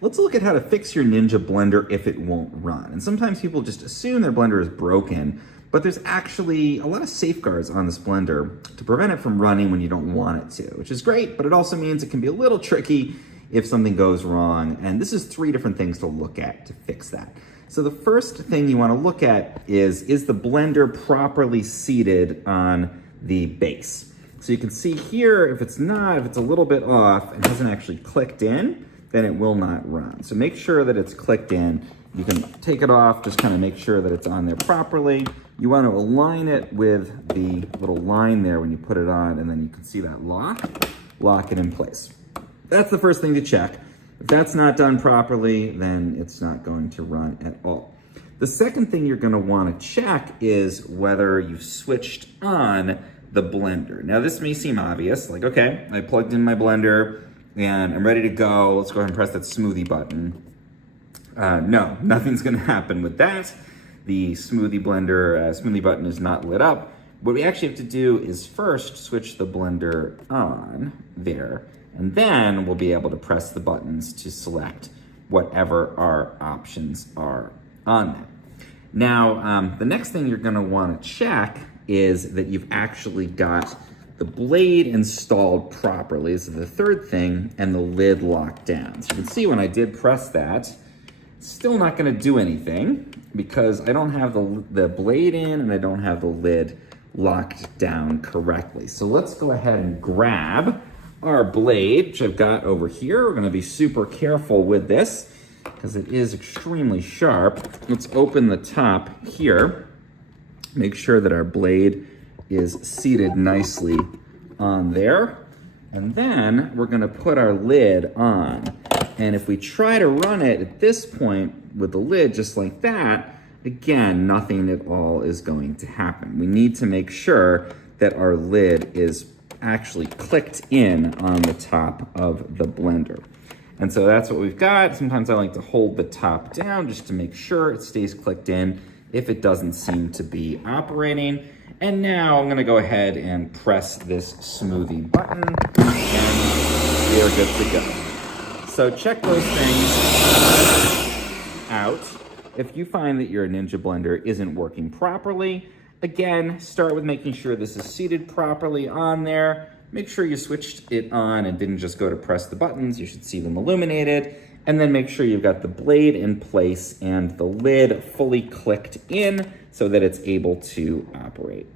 let's look at how to fix your Ninja blender if it won't run. And sometimes people just assume their blender is broken, but there's actually a lot of safeguards on this blender to prevent it from running when you don't want it to, which is great, but it also means it can be a little tricky if something goes wrong. And this is 3 different things to look at to fix that. So the first thing you want to look at is the blender properly seated on the base? So you can see here, if it's a little bit off and hasn't actually clicked in, then it will not run. So make sure that it's clicked in. You can take it off, just kind of make sure that it's on there properly. You want to align it with the little line there when you put it on, and then you can see that lock it in place. That's the first thing to check. If that's not done properly, then it's not going to run at all. The second thing you're going to want to check is whether you've switched on the blender. Now this may seem obvious, like, okay, I plugged in my blender and I'm ready to go. Let's go ahead and press that smoothie button. No, nothing's gonna happen with that. The smoothie button is not lit up. What we actually have to do is first switch the blender on there, and then we'll be able to press the buttons to select whatever our options are on that. Now, the next thing you're gonna wanna check is that you've actually got the blade installed properly. This is the third thing, and the lid locked down. So you can see when I did press that, it's still not gonna do anything because I don't have the blade in and I don't have the lid locked down correctly. So let's go ahead and grab our blade, which I've got over here. We're gonna be super careful with this because it is extremely sharp. Let's open the top here. Make sure that our blade is seated nicely on there. And then we're gonna put our lid on. And if we try to run it at this point with the lid just like that, again, nothing at all is going to happen. We need to make sure that our lid is actually clicked in on the top of the blender. And so that's what we've got. Sometimes I like to hold the top down just to make sure it stays clicked in if it doesn't seem to be operating. And now I'm gonna go ahead and press this smoothie button and we are good to go. So check those things out. If you find that your Ninja blender isn't working properly, again, start with making sure this is seated properly on there. Make sure you switched it on and didn't just go to press the buttons. You should see them illuminated. And then make sure you've got the blade in place and the lid fully clicked in so that it's able to operate.